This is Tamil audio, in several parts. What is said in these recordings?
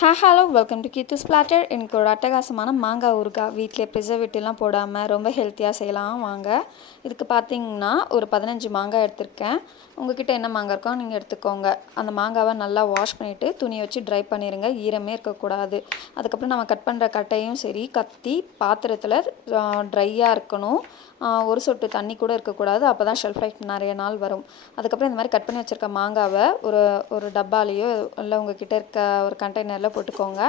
Hello welcome to Keethu splatter. எனக்கு ஒரு அட்டகாசமான மாங்காய் ஊறுகாய் வீட்டிலே ப்ரிசர்வேட்டிவ்லாம் போடாமல் ரொம்ப ஹெல்த்தியாக செய்யலாம் வாங்க. இதுக்கு பார்த்தீங்கன்னா ஒரு 15 மாங்காய் எடுத்திருக்கேன். உங்கள்கிட்ட என்ன மாங்காய் இருக்கோ நீங்கள் எடுத்துக்கோங்க. அந்த மாங்காவை நல்லா வாஷ் பண்ணிவிட்டு துணி வச்சு ட்ரை பண்ணிடுங்க, ஈரமே இருக்கக்கூடாது. அதுக்கப்புறம் நம்ம கட் பண்ணுற கட்டையும் சரி கத்தி பாத்திரத்தில் ட்ரையாக இருக்கணும். ஒரு சொட்டு தண்ணி கூட இருக்கக்கூடாது, அப்போ தான் ஷெல்ஃப் லைஃப் நிறைய நாள் வரும். அதுக்கப்புறம் இந்த மாதிரி கட் பண்ணி வச்சுருக்க மாங்காவை ஒரு டப்பாலேயோ இல்லை உங்கள்கிட்ட இருக்க ஒரு கண்டெய்னரில் போட்டுக்கோங்க.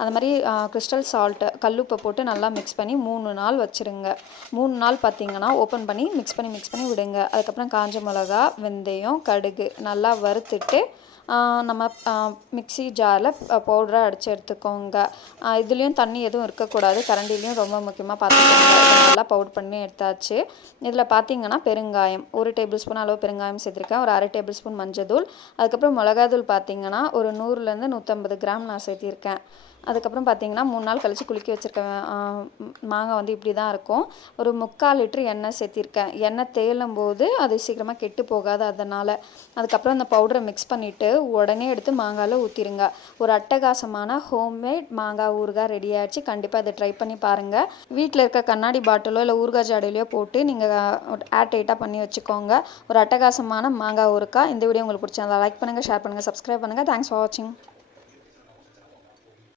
அது மாதிரி கிறிஸ்டல் சால்ட்டு கல்லுப்பை போட்டு நல்லா மிக்ஸ் பண்ணி 3 நாள் வச்சுருங்க. 3 நாள் பார்த்திங்கன்னா ஓப்பன் பண்ணி மிக்ஸ் பண்ணி விடுங்க. அதுக்கப்புறம் காஞ்ச மிளகா, வெந்தயம், கடுகு நல்லா வறுத்துட்டு நம்ம மிக்ஸி ஜாரில் பவுடராக அடித்து எடுத்துக்கோங்க. இதுலேயும் தண்ணி எதுவும் இருக்கக்கூடாது, கரண்டிலையும் ரொம்ப முக்கியமாக பார்த்துக்கோங்க. நல்லா பவுடர் பண்ணி எடுத்தாச்சு. இதில் பார்த்தீங்கன்னா பெருங்காயம் 1 டேபிள் ஸ்பூன் அளவு பெருங்காயம் சேர்த்துருக்கேன். ஒரு 1/2 டேபிள் ஸ்பூன் மஞ்சள். அதுக்கப்புறம் மிளகாத்தூள் பார்த்தீங்கன்னா ஒரு 100லேருந்து 150 கிராம் நான் சேர்த்திருக்கேன். அதுக்கப்புறம் பார்த்தீங்கன்னா 3 நாள் கழித்து குலுக்கி வச்சுருக்கேன் மாங்காய் வந்து இப்படி தான் இருக்கும். ஒரு 3/4 லிட்டர் எண்ணெய் சேர்த்திருக்கேன். எண்ணெய் தேலும் போது அது சீக்கிரமாக கெட்டு போகாது, அதனால். அதுக்கப்புறம் அந்த பவுடரை மிக்ஸ் பண்ணிவிட்டு உடனே எடுத்து மாங்காயில் ஊற்றிடுங்க. ஒரு அட்டகாசமான ஹோம்மேட் மாங்காய் ஊறுகாய் ரெடி ஆகிடுச்சு. கண்டிப்பாக இதை ட்ரை பண்ணி பாருங்கள். வீட்டில் இருக்க கண்ணாடி பாட்டிலோ இல்லை ஊறுகாய் ஜாடிலையோ போட்டு நீங்கள் ஏர் டைட்டாக பண்ணி வச்சுக்கோங்க. ஒரு அட்டகாசமான மாங்காய் ஊறுகாய். இந்த வீடியோ உங்களுக்கு பிடிச்சிருந்தா லைக் பண்ணுங்கள், ஷேர் பண்ணுங்கள், சப்ஸ்கிரைப் பண்ணுங்கள். தேங்க்ஸ் ஃபார் வாட்சிங்.